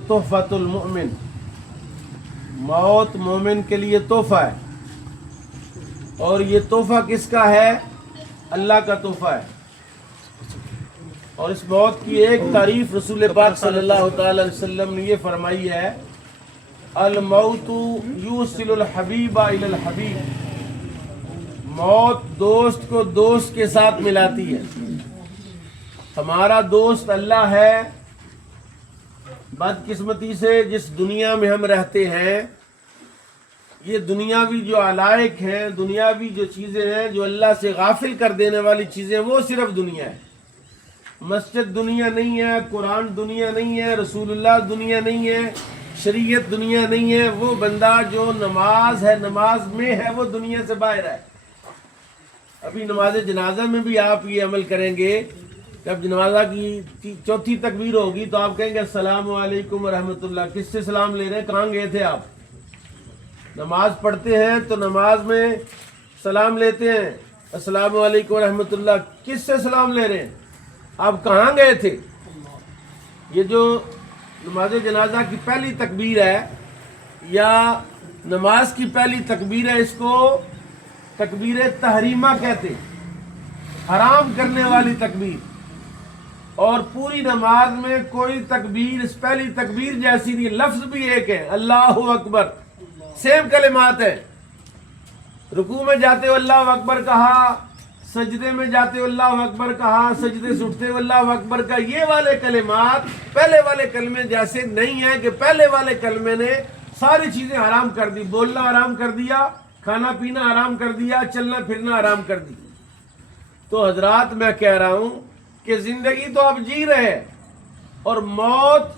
तोहफतुल मुमिन, मौत मोमिन के लिए तोहफा है। और ये तोहफा किसका है? अल्लाह का तोहफा है। और इस मौत की एक तारीफ रसूल पाक सल्लल्लाहु अलैहि वसल्लम ने ये फरमाई है, अल मौतु यूसिलुल हबीबा इलल हबीब, मौत दोस्त को दोस्त के साथ मिलाती है। हमारा दोस्त अल्लाह है। बदकिस्मती से जिस दुनिया में हम रहते हैं, ये दुनियावी जो अलाइक हैं, दुनियावी जो चीज़ें हैं, जो अल्लाह से गाफिल कर देने वाली चीज़ें, वो सिर्फ दुनिया है। मस्जिद दुनिया नहीं है, कुरान दुनिया नहीं है, रसूलुल्लाह दुनिया नहीं है, शरीयत दुनिया नहीं है। वो बंदा जो नमाज है, नमाज में है, वो दुनिया से बाहर है। अभी नमाज जनाजा में भी आप ये अमल करेंगे, जब जनाजा की चौथी तकबीर होगी तो आप कहेंगे अस्सलाम वालेकुम व रहमतुल्लाह। किससे सलाम ले रहे हैं? कहाँ गए थे आप? नमाज पढ़ते हैं तो नमाज में सलाम लेते हैं, अस्सलाम वालेकुम व रहमतुल्लाह। किससे सलाम ले रहे हैं? आप कहाँ गए थे? ये जो नमाज जनाजा की पहली तकबीर है या नमाज की पहली तकबीर है, इसको तकबीर तहरीमा कहते हैं, हराम करने वाली तकबीर। और पूरी नमाज में कोई तकबीर इस पहली तकबीर जैसी नहीं, लफ्ज भी एक है, अल्लाहु अकबर, सेम कलिमात है। रुकू में जाते हो अल्लाहु अकबर कहा, सजदे में जाते हो अल्लाहु अकबर कहा, सजदे से उठते हो अल्लाहु अकबर का। ये वाले कलिमात पहले वाले कलमे जैसे नहीं है कि पहले वाले कलमे ने सारी चीजें हराम कर दी, बोलना हराम कर दिया, खाना पीना हराम कर दिया, चलना फिरना हराम कर दी। तो हजरात, मैं कह रहा हूं कि जिंदगी तो आप जी रहे हैं, और मौत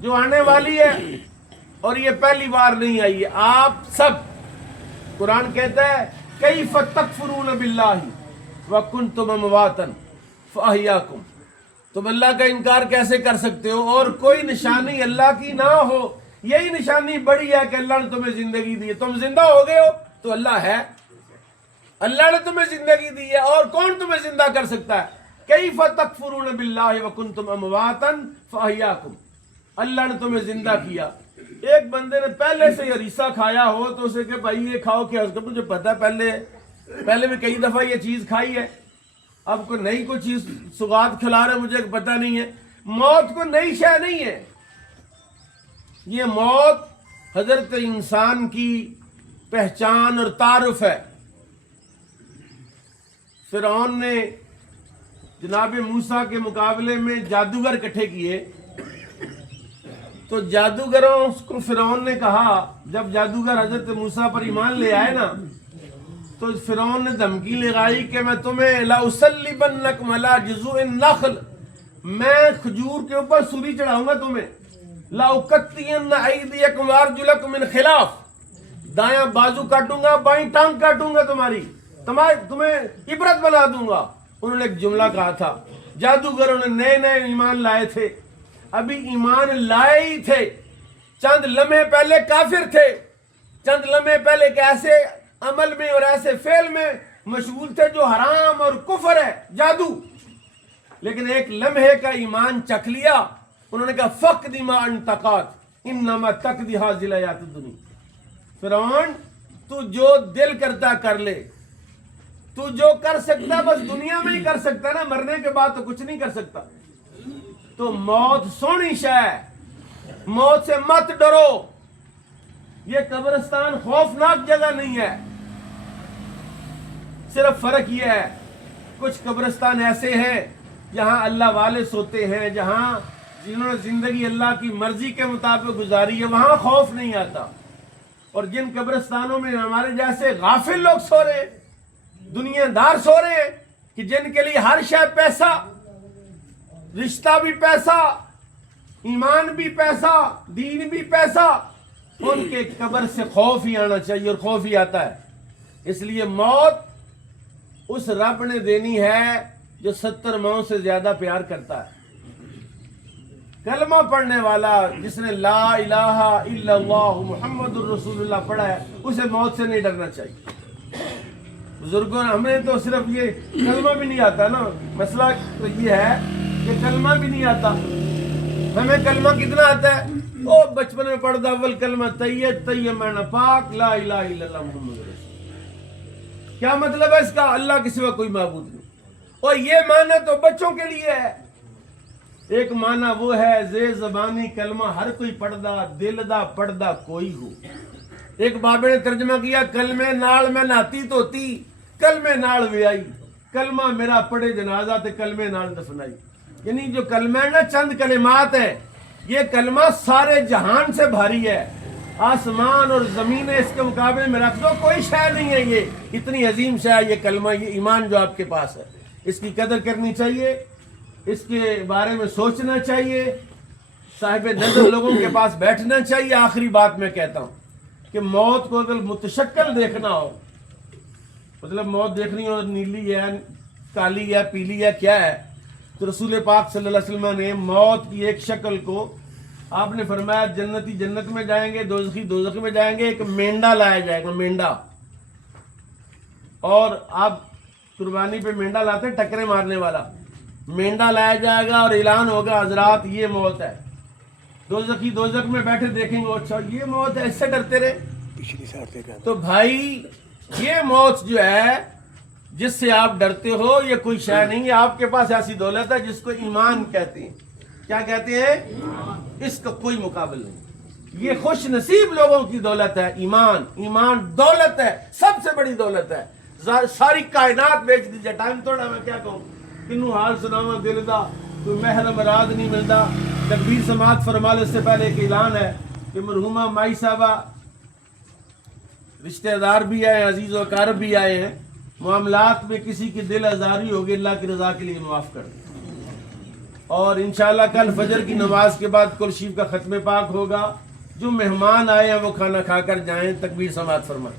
जो आने वाली है, और ये पहली बार नहीं आई है। आप सब, कुरान कहता है कैफ़ तकफुरून बिल्लाहि व कुंतुम अमवातन फअहयाकुम, तुम अल्लाह का इनकार कैसे कर सकते हो और कोई निशानी अल्लाह की ना हो। यही निशानी बड़ी है कि अल्लाह ने तुम्हें जिंदगी दी है, तुम जिंदा हो गए हो तो अल्लाह है। अल्लाह ने तुम्हें जिंदगी दी है, और कौन तुम्हें जिंदा कर सकता है? कैफ़ तकफुरून बिल्लाहि व कुंतुम अमवातन फअहयाकुम, अल्लाह ने तुम्हें जिंदा किया। एक बंदे ने पहले से हरीसा खाया हो तो उसे कहे भाई ये खाओ, क्या उसका मुझे पता है पहले भी कई दफा ये चीज खाई है, अब कोई नई कोई चीज सुगात खिला रहे, मुझे पता नहीं है। मौत को नई शय नहीं है। ये मौत हजरत इंसान की पहचान और तारुफ है। फिरौन ने जनाब मूसा के मुकाबले में जादूगर इकट्ठे किए, तो जादूगरों को फिरौन ने कहा, जब जादूगर हजरत मूसा पर ईमान ले आए ना, तो फिरौन ने धमकी लगाई कि मैं तुम्हें ला उसल्लिबन्नकुम अला जुज़ुइन नख्ल, मैं खजूर के ऊपर सूली चढ़ाऊंगा तुम्हें, ला उकत्तियन्ना अयदियकुम व अर्जुलकुम मिन खिलाफ, दायां बाजू काटूंगा, बाईं टांग काटूंगा तुम्हारी, तुम्हें इबरत बना दूंगा। उन्होंने एक जुमला कहा था। जादूगरों ने नए नए ईमान लाए थे, अभी ईमान लाए ही थे, चंद लम्हे पहले काफिर थे, चंद लम्हे पहले एक ऐसे अमल में और ऐसे फेल में मशगूल थे जो हराम और कुफर है, जादू। लेकिन एक लम्हे का ईमान चख लिया, उन्होंने कहा फक़्दी मा अंतक़ात इन्नमा तक़दी हाज़िल हयातुद दुनिया। फिरौन, तू जो दिल करता कर ले, तू जो कर सकता बस दुनिया में ही कर सकता ना, मरने के बाद तो कुछ नहीं कर सकता। तो मौत सोनी शय है, मौत से मत डरो। ये कब्रिस्तान खौफनाक जगह नहीं है। सिर्फ फर्क ये है, कुछ कब्रिस्तान ऐसे हैं जहां अल्लाह वाले सोते हैं, जहां जिन्होंने जिंदगी अल्लाह की मर्जी के मुताबिक गुजारी है, वहां खौफ नहीं आता। और जिन कब्रिस्तानों में हमारे जैसे गाफिल लोग सो रहे, दुनियादार सो रहे, कि जिनके लिए हर शय पैसा, रिश्ता भी पैसा, ईमान भी पैसा, दीन भी पैसा, उनके कब्र से खौफ ही आना चाहिए, और खौफ ही आता है। इसलिए मौत उस रब ने देनी है जो 70 माओं से ज्यादा प्यार करता है। कलमा पढ़ने वाला जिसने ला इलाहा इल्लल्लाह मुहम्मदुर रसूलुल्लाह पढ़ा है, उसे मौत से नहीं डरना चाहिए। बुजुर्गों, हमें तो सिर्फ ये कलमा भी नहीं आता ना, मसला तो ये है कि कलमा भी नहीं आता, ہمیں کلمہ کتنا آتا ہے؟ او بچپن میں پڑھتا اول کلمہ طیب طیب معنی پاک لا الہ الا اللہ محمد رسول۔ کیا مطلب ہے اس کا؟ اللہ کے سوا کوئی معبود نہیں۔ اور یہ معنی تو بچوں کے لیے ہے، ایک معنی وہ ہے زے زبانی کلمہ ہر کوئی پڑھدا، دل دا پڑھدا کوئی ہو۔ ایک بابے نے ترجمہ کیا کلمے نال میں ناتی توتی کلمے نال وے آئی، کلمہ میرا پڑھے جنازہ تے کلمے نال دفنائی۔ یعنی جو کلمہ ہے نا چند کلمات ہے، یہ کلمہ سارے جہان سے بھاری ہے، آسمان اور زمین اس کے مقابلے میں رکھ دو کوئی شے نہیں ہے، یہ اتنی عظیم شے ہے یہ کلمہ، یہ ایمان جو آپ کے پاس ہے، اس کی قدر کرنی چاہیے، اس کے بارے میں سوچنا چاہیے، صاحب نظر لوگوں کے پاس بیٹھنا چاہیے۔ آخری بات میں کہتا ہوں کہ موت کو اگر متشکل دیکھنا ہو، مطلب موت دیکھنی ہو نیلی ہے کالی ہے پیلی ہے کیا ہے، تو رسول پاک صلی اللہ علیہ وسلم نے موت کی ایک شکل کو آپ نے فرمایا جنتی جنت میں جائیں گے، دوزخی دوزخ میں جائیں گے، ایک مینڈا لایا جائے گا، مینڈا، اور آپ قربانی پہ مینڈا لاتے ہیں ٹکرے مارنے والا، مینڈا لایا جائے گا اور اعلان ہوگا حضرات یہ موت ہے۔ دوزخی دوزخ میں بیٹھے دیکھیں گے اچھا یہ موت ہے، اس سے ڈرتے رہے۔ تو بھائی یہ موت جو ہے جس سے آپ ڈرتے ہو یہ کوئی شے نہیں ہے، آپ کے پاس ایسی دولت ہے جس کو ایمان کہتے ہیں۔ کیا کہتے ہیں؟ اس کا کوئی مقابل نہیں، یہ خوش نصیب لوگوں کی دولت ہے۔ ایمان، ایمان دولت ہے، سب سے بڑی دولت ہے، ساری کائنات بیچ دیجیے۔ ٹائم تھوڑا میں کیا کہوں، کنوں حال سناواں دل دا، کوئی محرم راز نہیں ملتا۔ تکبیر سماعت فرما لے، اس سے پہلے ایک اعلان ہے کہ مرحومہ مائی صاحبہ رشتہ دار بھی آئے، عزیز و اقارب بھی آئے ہیں، معاملات میں کسی کی دل آزاری ہوگی اللہ کی رضا کے لیے معاف کر دیں، اور انشاءاللہ کل فجر کی نماز کے بعد کل شریف کا ختم پاک ہوگا۔ جو مہمان آئے ہیں وہ کھانا کھا کر جائیں، تکبیر سماعت فرمائیں۔